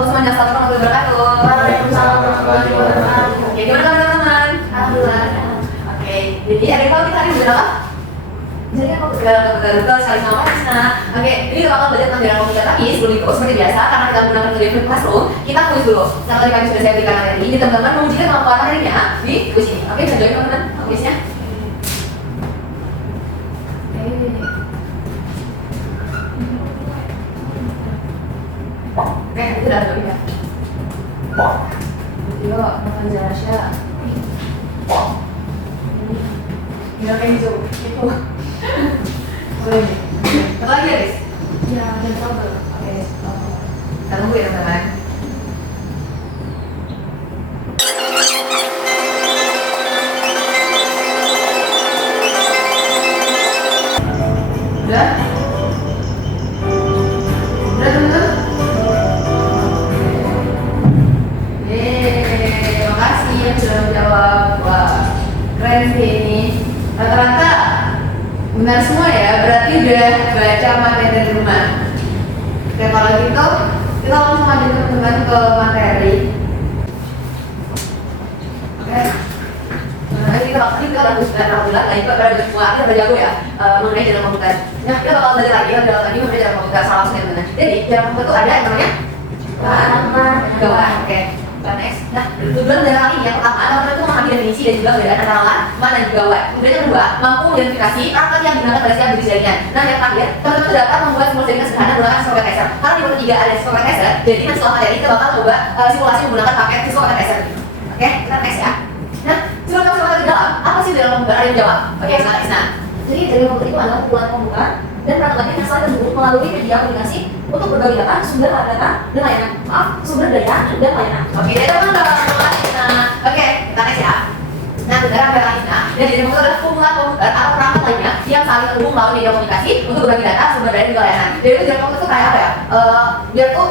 Halo semuanya, assalamualaikum warahmatullahi wabarakatuh. Waalaikumsalam warahmatullahi wabarakatuh. Oke, gimana teman-teman? Alhamdulillah. Oke, jadi ada yang tahu kita hari berapa? Jadi kan komputer sekali sama Krisna. Oke, ini kita bakal belajar tentang jaringan komputer lagi. Sebelum itu seperti biasa, karena kita menggunakan Google Classroom, kita kuis dulu. Nah, tadi kami sudah siapkan materi ini, teman-teman mengujikan kemampuan materinya di kuis ini. Oke, bisa join teman-teman kuisnya. Oke, itu udah join ya. Yo, makan Zarasya. Gila kayak gitu. Itu. Boleh nih. Apa lagi ya, Riz? Ya, dan trouble. Oke. Kita tunggu ya, teman-teman. Udah? Udah, teman-teman? Yeay, makasih yang sudah menjawab. Wah, keren sih ini. Rata-rata benar semua ya, berarti udah baca materi di rumah. Oke, kalau gitu kita langsung aja teman-teman ke materi. Oke. Nah, ini kita bagus dan alhamdulillah lah itu ada semua kita udah jago ya mengenai jaringan komputer. Nah, kita bakal belajar lagi mengenai jaringan komputer salah satunya teman-teman. Jadi jaringan komputer itu ada yang namanya gawat. Oke. Next. Nah, tujuan dari hal ini yang pertama adalah itu mengambil definisi dan juga perbedaan antara LAN, MAN dan juga WAN. Kemudian yang kedua, mampu mengidentifikasi perangkat yang digunakan pada setiap jenis jaringan. Nah, yang terakhir, teman-teman dapat membuat simulasi jaringan sederhana menggunakan Cisco Packet Tracer. Karena di ketiga ada Cisco Packet Tracer, jadi nanti setelah materi kita bakal coba simulasi menggunakan paket Cisco Packet Tracer. Oke, kita next ya. Nah, sebelum kita masuk ke dalam, apa sih jaringan komputer? Ada yang jawab? Oke, silakan Isna. Jadi jaringan komputer itu adalah kumpulan komputer dan perangkat yang saling terhubung melalui media komunikasi untuk berbagi data, sumber data, dan layanan. Sumber daya dan layanan. Oke, teman-teman, terima kasih Isna. Oke, kita next ya. Nah, benar adalah Isna. Dan jaringan komputer adalah kumpulan komputer atau perangkat lainnya yang saling terhubung melalui media komunikasi untuk berbagi data, sumber daya, dan juga layanan. Jadi itu jaringan komputer itu kayak apa ya?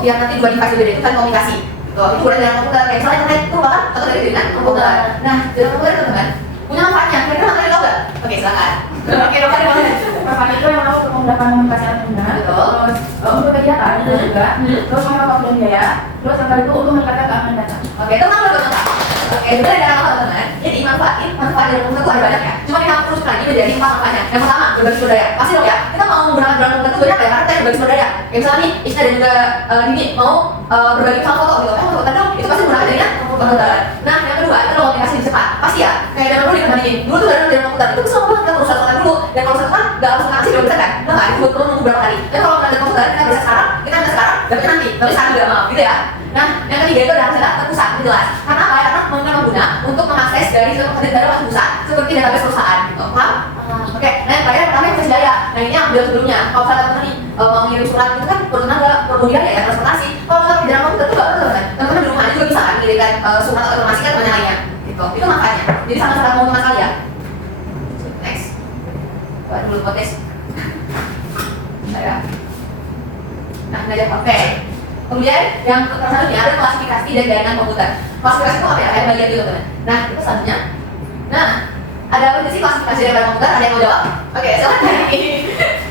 Biar nanti dua device berbeda itu saling komunikasi. Tuh, itu bukan jaringan komputer. Kayak misalnya internet itu bahkan atau dari jaringan komputer. Nah, jaringan komputer itu teman punya manfaatnya. Kira-kira manfaatnya tahu nggak? Oke, silakan. Oke, dokter gimana? Manfaat itu yang mau untuk memudahkan komunikasi antar pengguna, Betul. terus untuk kegiatan itu juga, terus menghemat waktu dan biaya, terus yang tadi itu untuk meningkatkan keamanan data. Oke, itu kan udah betul. Oke, sebenarnya ada apa teman-teman? Jadi manfaat dari komputer itu ada banyak ya. Cuma kita harus lagi menjadi 4 manfaatnya. Yang pertama, berbagi sumber daya. Pasti dong ya. Kita mau menggunakan jaringan komputer itu banyak ya, karena kita berbagi sumber daya. Kayak misalnya nih, Isna dan juga Dini mau berbagi file foto gitu. Foto kadang itu pasti menggunakan jaringan komputer. Nah, yang kedua itu komunikasi lebih cepat. Pasti ya. Kayak zaman dulu dibandingin. Dulu tuh jaringan komputer itu bisa banget kita urus satu dulu. Dan kalau satu kan nggak langsung kasih dua bisa kan? Nggak, itu perlu nunggu berapa kali. Dan kalau ada komputer kita bisa sekarang, dapetnya nanti. Tapi sekarang nggak mau, gitu ya. Nah, yang ketiga itu adalah data terpusat, jelas. Karena apa? Karena memungkinkan pengguna untuk mengakses dari data pusat seperti database perusahaan, gitu. Paham? Oke. Nah, yang terakhir pertama investasi daya. Nah, ini yang ambil sebelumnya. Kalau misalnya teman-teman nih mau ngirim surat itu kan perlu tenaga, perlu biaya ya, transportasi. Kalau misalnya di dalam komputer itu nggak perlu kan? Teman-teman di rumah aja juga bisa kan ngirimkan surat atau informasi kan teman lainnya, gitu. Itu manfaatnya. Jadi sangat-sangat menguntungkan sekali ya. Next. Buat dulu potes. Saya. Nah, ngajar oke. Kemudian yang selanjutnya ada klasifikasi dan jaringan komputer. Klasifikasi itu apa ya? Kayak bagian gitu teman. Nah, itu selanjutnya. Nah, ada apa sih klasifikasi jaringan komputer? Ada yang mau jawab? Oke, silakan.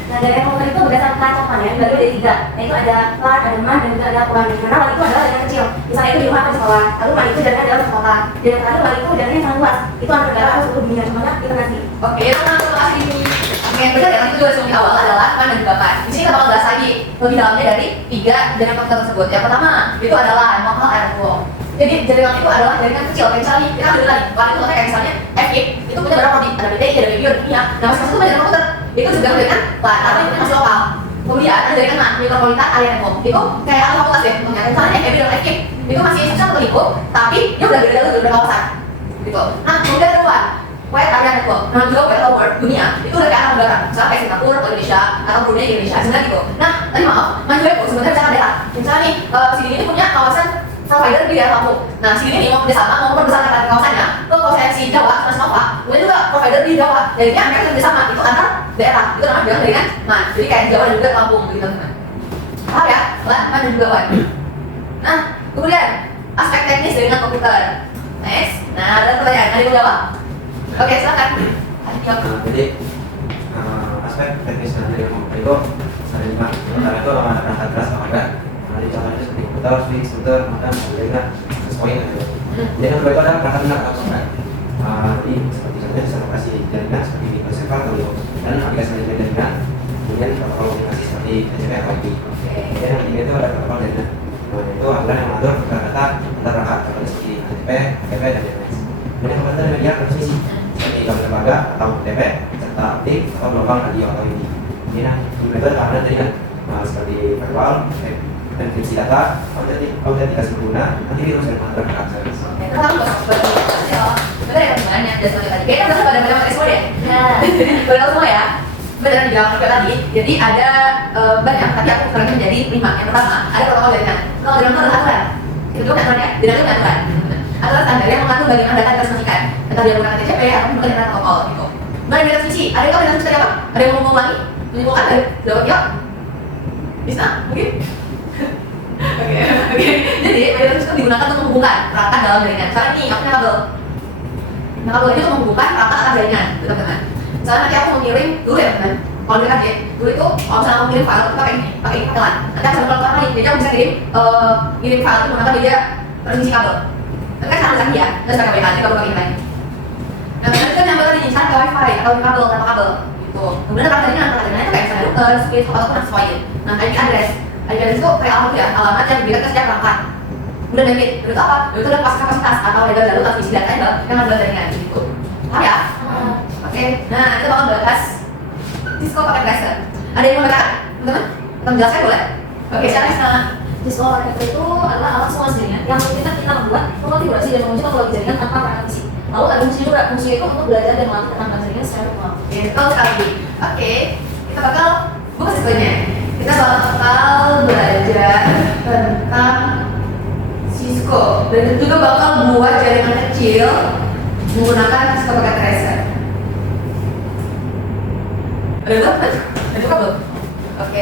Nah, jaringan komputer itu berdasarkan cakupan ya, bagi dari 3. Yaitu ada LAN, ada MAN, dan juga ada WAN. Dimana WAN itu adalah jaringan kecil. Misalnya itu di rumah atau di sekolah. Lalu MAN itu jaringan dalam sekolah. Dan yang terakhir WAN itu jaringan yang sangat luas. Itu antar negara atau seluruh dunia semuanya kita kasih. Oke, teman-teman, terima kasih. Oke, benar ya, itu juga sebelum di awal adalah MAN dan juga WAN. Di sini kita bakal bahas lagi lebih dalamnya dari 3 jaringan komputer tersebut. Yang pertama, itu adalah local area network. Jadi jaringan itu adalah jaringan kecil. Kayak misalnya kita ambil tadi, WAN itu kayak misalnya FGIG, itu punya berapa kode? Ada BTI, ada BBM, ada dunia. Nah, masing-masing itu jaringan komputer. Itu juga jaringan WAN, karena itu masih lokal. Kemudian ada jaringan MAN, metropolitan area network. Itu kayak alat fakultas ya, misalnya FGIG dan FGIG. Itu masih satu lingkup, tapi dia udah beda-beda udah kawasan. Gitu. Nah, kemudian ada WAN. Wide area network, nah juga wide world dunia itu udah kayak arah negara, misalnya kayak Singapura atau Indonesia atau Brunei Indonesia, sebenarnya gitu. Nah, tadi maaf, maju itu sebenarnya bisa daerah. Misalnya nih, sini ini punya kawasan provider di daerah Lampung. Nah, sini ini mau kerjasama, mau membesarkan kawasannya ke kawasan si Jawa, Mas Nova, kemudian juga provider di Jawa. Jadinya mereka kerjasama itu antar daerah, itu namanya bilang jaringan MAN. Jadi kayak Jawa dan juga Lampung, begitu teman. Paham ya? MAN dan juga WAN. Nah, kemudian aspek teknis jaringan komputer. Next, nah ada pertanyaan, ada yang mau jawab? Oke, silakan. Jadi aspek teknis dari komputer itu ada 5. Pertama itu ada perangkat keras sama ada Nah, di contohnya seperti komputer, switch, router, modem, jaringan, access point, gitu. Jadi yang kedua itu adalah perangkat lunak atau software. Jadi seperti contohnya sistem operasi jaringan seperti Windows Server atau Linux dan aplikasi manajemen jaringan. Kemudian protokol komunikasi seperti TCP atau IP. Kemudian yang ketiga itu ada protokol jaringan. Kemudian itu aturan yang mengatur pertukaran data antar perangkat contohnya seperti HTTP, FTP, dan lain-lain. Kemudian yang keempat media transmisi seperti kabel lembaga atau TP serta optik atau gelombang radio atau ini. Ini yang metode keamanan tadi kan seperti virtual, enkripsi data, autentikasi pengguna, antivirus dan pengatur akses. Oke, terus aku seperti itu. Bener ya teman-teman yang sudah tadi. Kayaknya udah pada materi semua deh. Udah tahu semua ya. Beneran dijawab juga tadi. Jadi ada banyak, tapi aku sekarang menjadi 5. Yang pertama ada protokol jaringan. Kalau jaringan itu adalah aturan. Itu dulu aturannya. Jaringan itu aturan. Aturan standar yang mengatur bagaimana data ditransmisikan. Entah dia menggunakan TCP atau menggunakan protokol gitu. Nah, yang transmisi. Ada yang tahu transmisi tadi apa? Ada yang mau ngomong lagi? Menyimpulkan dari jawab yuk. Bisa? Mungkin? Oke. Jadi media transmisi itu digunakan untuk menghubungkan perangkat dalam jaringan. Misalnya nih, aku punya kabel. Nah, kabel ini untuk menghubungkan perangkat antar jaringan, teman-teman. Misalnya nanti aku mau ngirim dulu ya, teman. Kalau kita kaget, dulu itu kalau misalnya aku ngirim file, kita pakai ini, pakai iklan. Nanti aku sambil lain. Jadi aku bisa ngirim file itu menggunakan media transmisi kabel. Tapi kan sangat canggih ya, dan sekarang WLAN, jadi kabel pakai ini. Nah, nanti kita nyambung tadi, misalnya ke wifi atau kabel tanpa kabel. Gitu. Kemudian perangkat jaringan itu kayak misalnya router, switch, ataupun access. Nah, IP address. IP address itu kayak alamat ya, alamat yang diberikan ke setiap perangkat. Kemudian bandwidth, itu apa? Itu adalah kapasitas atau level lalu transmisi data yang ada jaringan gitu. Paham ya? Oke. Nah, kita bakal bahas Cisco pakai tracer. Ada yang mau katakan? Teman-teman? Kita menjelaskan boleh? Oke, sekarang Cisco Connector itu adalah alat semua jaringan yang memungkinkan kita membuat konfigurasi dan mengunci topologi jaringan tanpa perangkat fisik. Lalu ada fungsi juga, fungsi itu untuk belajar dan melatih tentang jaringan secara virtual. Oke, betul sekali. Oke, kita bakal buka Cisco-nya. Kita bakal belajar tentang Cisco dan juga bakal buat jaringan kecil menggunakan Cisco pakai tracer. Ada belum? Ada buka belum? Oke.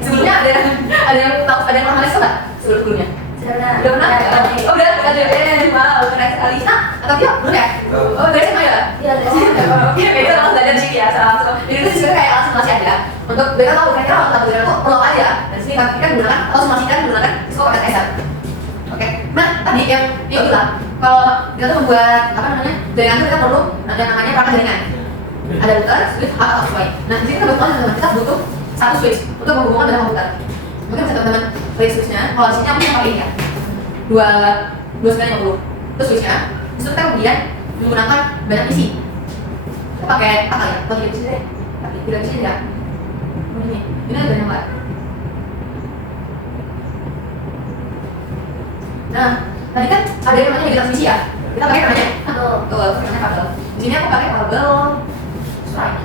Sebelumnya ada yang tahu, ada yang pernah nggak sebelumnya? Udah pernah? Oh udah wow, keren sekali. Nah, atau dia belum ya? Oh dari SMA ya? Iya, dari SMA. Oke, kita langsung belajar di sini ya, langsung. Jadi itu sebenarnya kayak alat simulasi aja. Untuk mereka tahu kira-kira alat itu perlu apa aja. Dan sini kita gunakan atau simulasikan menggunakan Cisco pakai tracer. Oke. Nah, tadi yang Tio bilang kalau kita tuh membuat apa namanya jaringan itu kita perlu ada namanya perangkat jaringan. Ada router, switch, hub, atau switch. Nah, di sini kita butuh satu switch untuk menghubungkan dengan komputer. Mungkin bisa teman-teman play switchnya. Kalau di sini aku yang pakai ini ya, 2950 itu switchnya. Terus kita kemudian menggunakan banyak PC. Kita pakai apa ya? Atau 3 PC deh. Tapi 3 PC enggak. Ini ada banyak banget. Nah, tadi kan ada yang namanya media transmisi ya. Kita pakai namanya kabel. Namanya kabel. Di sini aku pakai kabel strike.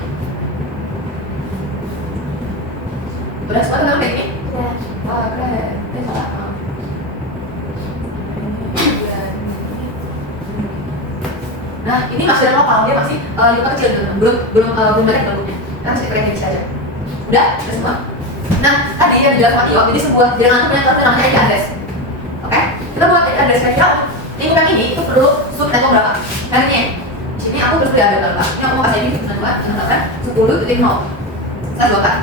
Udah semua teman kayak ini? Ya. Oh, keren. Ini salah. Nah, ini masih ada lokal, dia masih lingkup kecil gitu, belum banyak bentuknya. Kita masih pakai bisa aja. Udah semua. Nah, tadi yang dijelaskan Tio, jadi sebuah jaringan itu punya namanya IP address. Oke, kita buat IP address kira-kira lingkupan ini itu perlu sub network berapa? Caranya, di sini aku bersedia ada berapa? Ini aku mau kasih ini 10.0. Saya buatkan.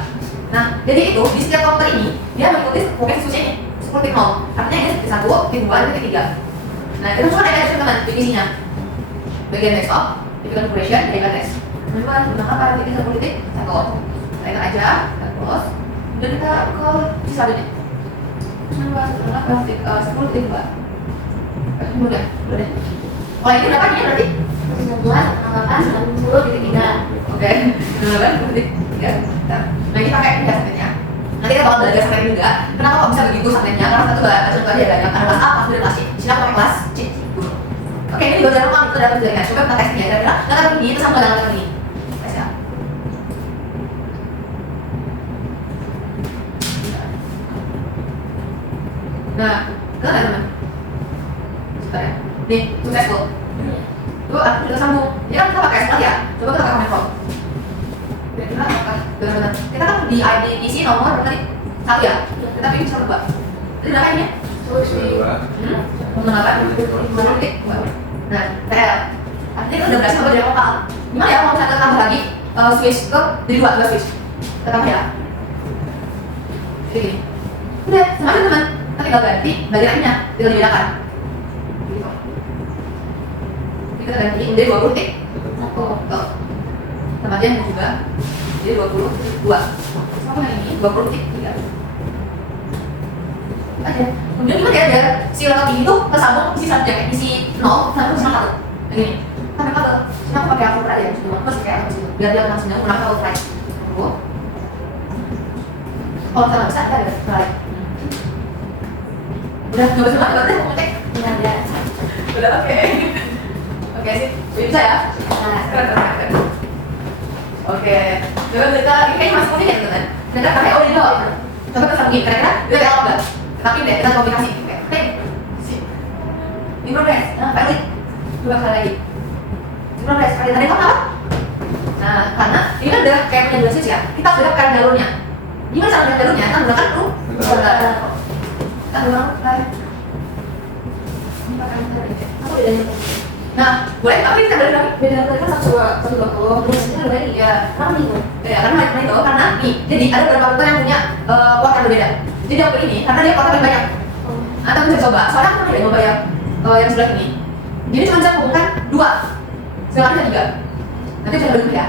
Nah, jadi itu di setiap komputer ini dia mengikuti mungkin switch ini 10.0. Artinya ini titik 1, titik 2, titik 3. Nah, itu semua ada teman definisinya. Bagian desktop, titik configuration, IP address. Kemudian gunakan pada titik 10.1. Kita enter aja, kita close. Dan kita ke sisi selanjutnya. Kemudian gunakan titik 10.2. Udah deh. Kalau ini berapa nih berarti? 19, 10, 3. Oke, 19.3. Nah ini pakai ya sakitnya. Nanti kita bakal belajar sakit juga. Kenapa kok bisa begitu sakitnya? Karena satu contoh aja banyak. Ada kelas A, kelas B, kelas C. Sini aku pakai kelas C. Oke, ini juga jarum itu dapat jaringan. Coba kita tes ya. Kira-kira data ini itu sama dengan data ini. Tes ya. Nah, kita lihat teman. Sebentar ya. Nih, successful. Tuh, kita sambung. Ini kan kita pakai SQL ya. Coba kita pakai command prompt. Kira-kira apakah benar-benar kita kan di ID isi nomor berapa tadi? 1 ya? Kita pilih bisa berubah. Jadi berapa ini ya? Mengapa? Nah, TL artinya kita udah berhasil membuat jaringan lokal. Gimana ya kalau misalnya kita tambah lagi switch ke jadi 2 switch? Kita tambah ya? Jadi gini Udah, sama aja teman. Kita tinggal ganti bagian lainnya, tinggal dibedakan. Gitu. Jadi kita ganti dari 20 titik 1 tuh. Sama aja juga. Jadi 22. Sama yang ini 20 titik 3. Aja. Kemudian gimana ya biar si level tinggi itu tersambung isi satu kayak isi 0 sambung sama 1. Begini. Sampai kalau cuma aku pakai akun aja, cuma aku pakai akun situ. Biar dia langsung nyambung langsung aku try. Kalau misalnya bisa, kita ada try. Udah, nggak bisa banget, udah mau cek. Udah, oke. Oke sih, bisa ya? Keren. Oke, coba kita, ini kayaknya masih komik ya teman. Kita pakai ini doang. Coba kita sambungin, kira-kira udah kayak apa enggak? Tapi deh, kita komunikasi. Oke, sip. Ini progress, balik. Coba sekali lagi. Ini progress, kali tadi apa? Nah, karena ini kan udah kayak punya dua switch ya. Kita sudah kan jalurnya. Gimana cara lihat jalurnya? Kita menggunakan root. Kita menggunakan nah, boleh tapi kita beda kan 120 terus beda ya. Kenapa nih? Ya, karena itu karena nih, jadi ada beberapa rute yang punya kuartal berbeda. Jadi yang ini karena dia kuartal lebih banyak. Atau bisa coba, soalnya aku pernah coba yang sebelah ini. Jadi cuma bisa menghubungkan 2. Sekarang ada 3. Nanti coba dulu ya.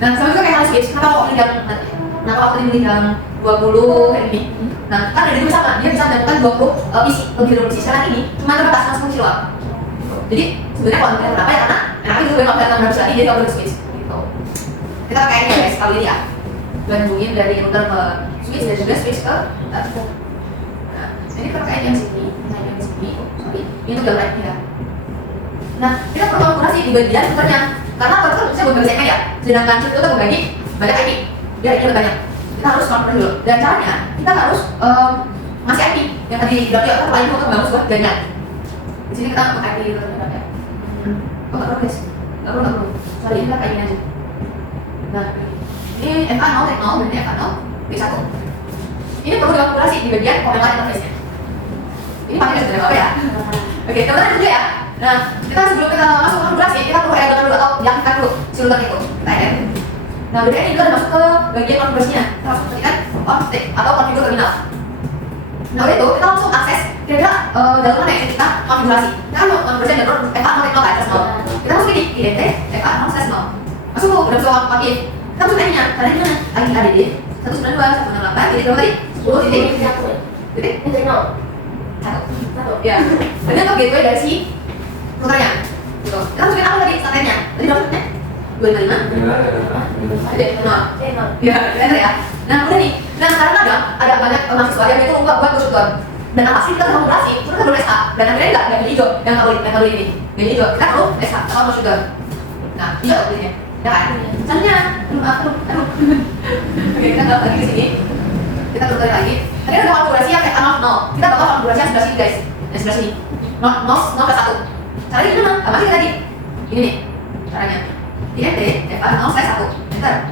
Nah, sama juga kayak hal switch, kenapa kok pilih yang nah kalau tadi pilih yang 20 kayak gini. Nah, kan ada juga sama, dia bisa menentukan 20 isi, lebih dari isi. Sekarang ini cuma terbatas langsung kilo. Jadi sebenarnya kalau kita berapa ya karena enaknya juga nggak kelihatan berapa lagi, jadi kalau udah switch gitu. Kita pakai ini guys, kali ini ya. Gabungin dari router ke switch dan juga switch ke data. Nah, ini kita pakai yang sini, yang sini. Sorry, ini tuh gambar ya. Nah, kita perlu kalkulasi di bagian routernya. Karena router bisa berbagi segmen ya, sedangkan switch itu berbagi banyak IP. Dia IP lebih banyak. Kita harus kalkulasi dulu. Dan caranya kita harus ngasih IP yang tadi bilang ya, kita paling untuk bagus buat jaringan. Di sini kita pakai IP router ya. Oh, nggak perlu guys, nggak perlu. Sorry, ini kita kayak gini aja. Nah, ini FA0 dan 0 dan FA0 B1. Ini perlu dikalkulasi di bagian komentar interface-nya. Ini pakai sebenarnya apa ya? Oke, kemudian juga ya. Nah, kita sebelum kita masuk ke kalkulasi, kita perlu edit dulu atau diaktifkan dulu si router itu. Kita edit. Nah, bedanya ini juga udah masuk ke bagian konfigurasinya. Kita langsung ketikkan config atau configure terminal. Nah, udah itu kita langsung akses kira-kira jalur mana yang kita konfigurasi. Kita kan mau konfigurasi jalur FA0 kan, kita masuk ini IDT FA0/0. Masuk tuh, udah bisa pakai. Kita masuk lainnya, caranya gimana? Lagi ADD 192.168 titik berapa tadi? 10 titik 1 titik 1 ya. Jadi untuk gateway dari si routernya gitu. Kita masukin apa tadi startnya? Tadi berapa? 25? Ada 0 ya, bener ya. Nah udah nih, nah sekarang ada banyak mahasiswa yang itu buat router. Dan apa sih kita kalkulasi? Kita perlu SH dan akhirnya nggak gini hijau yang kabel ini gini hijau. Kita perlu SH atau mau sugar. Nah hijau belinya ya kan? Misalnya, aduh. Oke, kita balik lagi ke sini. Kita turun lagi. Tadi ada konfigurasi yang kayak 0. Kita bakal konfigurasi yang sebelah sini guys. Yang sebelah sini. 0 ke 1. Caranya gimana? Apa sih tadi? Ini nih caranya. INT FA0/1. Enter.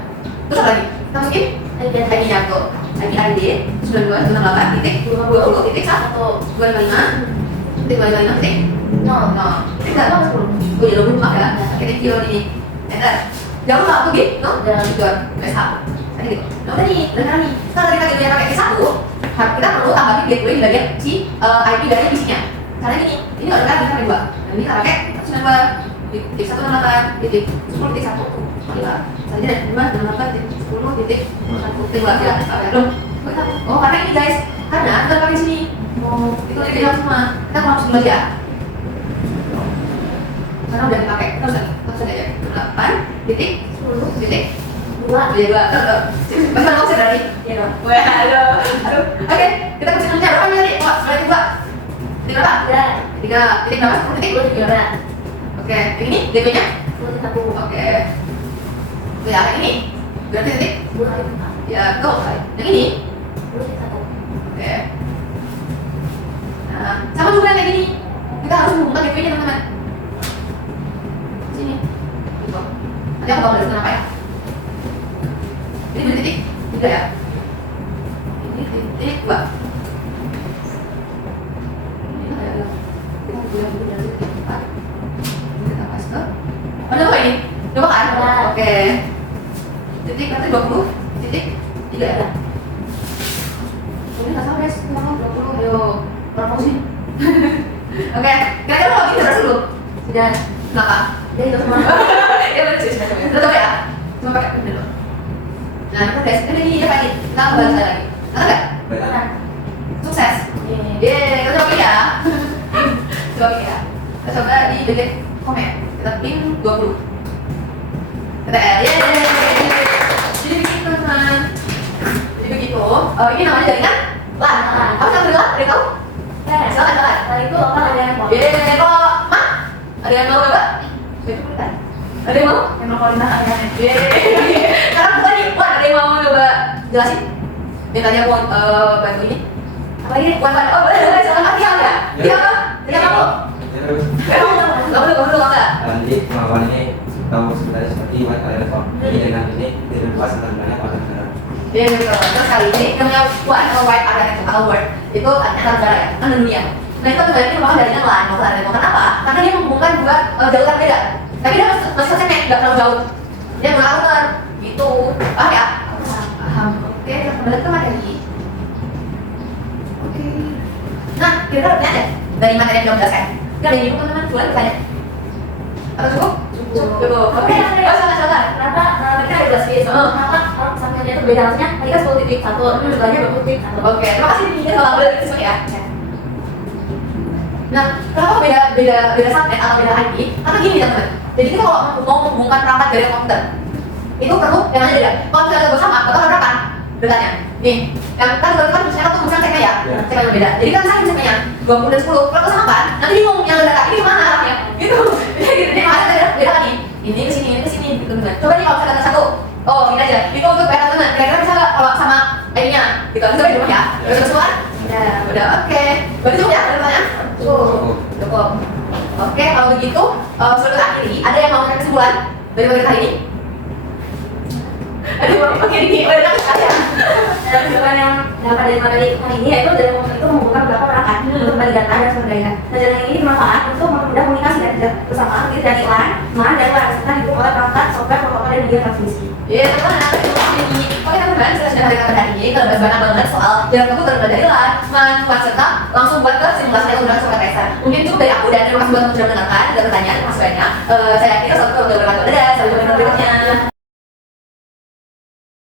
Terus apa lagi? Kita masukin ID-nya tuh. ID 92.168 titik 20 titik 1 255 titik 255 titik 0 titik 10. Oh ya, lupa maaf ya. Oke, thank you ini. Enter. Jangan lupa aku gitu, jangan juga SH. Tadi gitu. Nah udah nih, benar nih. Kalau kita gitu yang pakai T1, kita perlu tambahin gateway di bagian si IP dari isinya. Karena gini, ini nggak ada kita pakai 2. Dan ini kita pakai 192 titik 168 titik 10 titik 1 tuh. Saja dan 268 titik 10 titik 1 titik 2 ya. Belum. Oh karena ini guys, karena kita pakai sini. Oh itu ideal semua. Kita mau langsung aja. Karena udah dipakai terus aja 8 titik 10 titik 2 ya 2 bahkan mau sih berarti ya dong waduh oke kita kasih nomornya berapa tadi oh berarti 2 titik berapa 3 titik berapa 10 titik 2 titik oke yang ini DP nya 10 titik 1 oke ya yang ini berarti titik 2 ya go yang ini 10 titik 1 oke nah sama juga kayak gini kita harus menghubungkan DP nya teman-teman sini gitu. Nanti aku tahu dari sana apa ya. Ini beri titik 3 ya. Ini titik 2. Ini ada kita bulan dulu dari titik 4. Ini kita pas ke. Ada apa ini? Coba kan? Oke. Titik nanti 20 titik 3 ya. Oke, kira-kira kalau gitu terus dulu. Sudah. Kenapa? Jadi itu semua. Ya benar sih, sudah coba ya. Cuma pakai ini dulu. Nah, itu guys, ini dia pakai. Kita kembali sekali lagi. Nggak? Baiklah. Sukses. Yeay, kita coba ya. Coba ya. Kita coba di bagian komen. Kita pin 20. Kita yeay. Jadi begitu teman. Jadi begitu. Ini namanya jaringan LAN. Apa yang bergerak? Ada yang tahu? Silakan. Setelah itu lokal ada yang mau. Yeay, kalau mah ada yang mau coba? Itu kan. Ada yang mau? Yang mau koordinat ada yang. Yeay. Karena aku tadi, Wan, ada yang mau coba jelasin? Dia tadi aku bantu ini. Apa ini? Wan, oh boleh, silakan artinya ya? Dia apa? Dia apa? Ya, terus. Gak perlu enggak? Jadi kemauan ini tahu sebenarnya seperti Wan kalian kok. Jadi dengan ini tidak luas akan banyak orang negara. Iya betul. Terus kali ini namanya Wan atau White Area itu atau Word itu antar negara ya, kan dunia. Nah itu sebenarnya merupakan jaringan LAN, maksudnya ada kenapa? Karena dia menghubungkan dua jalur yang beda. Tapi dia masih connect, nggak terlalu jauh. Dia berouter, gitu. Paham ya? Paham. Oke, kita kembali ke materi. Oke. Nah, kira-kira bertanya deh dari materi yang belum jelaskan. Nggak ada yang bingung teman-teman, boleh bertanya. Atau cukup? Cukup. Oke. Oh, salah. Kenapa mereka ada 12 bit? Kenapa kalau misalnya itu beda harusnya tadi kan 10 titik satu, tapi sebelahnya 20 titik satu. Oke, terima kasih Dini kalau boleh diskusi ya. Nah, kenapa beda subnet atau beda IP? Karena gini teman-teman. Jadi kita kalau mau menghubungkan perangkat dari komputer, itu perlu yang namanya beda. Kalau misalnya kita bersama, bakal berapa? Datanya. Nih, yang kan misalnya tuh misalnya ceknya ya, ceknya yang beda. Jadi kan saya ceknya 20 dan 10. Kalau kesamaan, nanti bingung yang data ini kemana arahnya? Gitu. Jadi makanya beda kan nih. Ini ke sini, gitu teman. Coba nih kalau misalnya data satu, oh ini aja. Itu untuk beda teman. Kira-kira bisa nggak kalau sama ID-nya? Gitu. Bisa di rumah ya. Terus keluar? Ya, udah oke. Berarti cukup ya? Ada pertanyaan? Cukup. Oke, kalau begitu sebelum kita akhiri, ada yang mau kasih kesimpulan dari materi kali ini? Aduh, oke ini udah dapat ya. Dan kesimpulan yang dapat dari materi kali ini yaitu dari komputer itu membuka beberapa perangkat untuk berbagi data dan sumber daya. Nah, jaringan ini bermanfaat untuk mempermudah komunikasi dan kerja bersama terdiri dari LAN, MAN, dan WAN serta didukung oleh perangkat, software, protokol, dan media transmisi. Iya, teman-teman, oke teman-teman, sudah hari hari ini kita udah banyak banget soal jarak komputer dari LAN, MAN, WAN serta langsung buat ke simulasi yang udah sobat Racer. Mungkin cukup dari aku dan terima kasih buat teman-teman mendengarkan, ada pertanyaan masih banyak. Saya kira satu udah berkata dadah, sampai jumpa berikutnya.